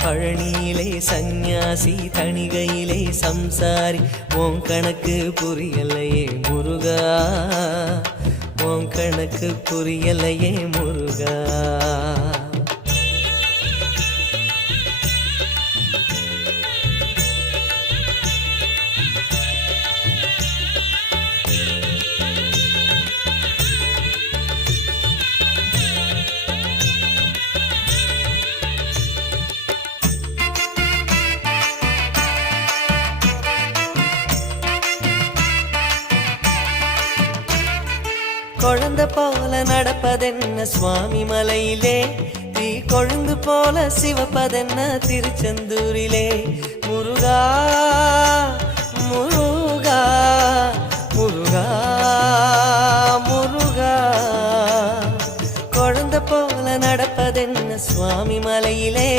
பழனியிலே சந்நியாசி தணிகையிலே சம்சாரி உன் கணக்கு புரியலையே முருகா, உன் கணக்கு புரியலையே முருகா. குழந்தை போல நடப்பதென்ன சுவாமி மலையிலே, தீ கொழுந்து போல சிவப்பதென்ன திருச்செந்தூரிலே. முருகா முருகா முருகா முருகா, குழந்தை போல நடப்பதென்ன சுவாமி மலையிலே,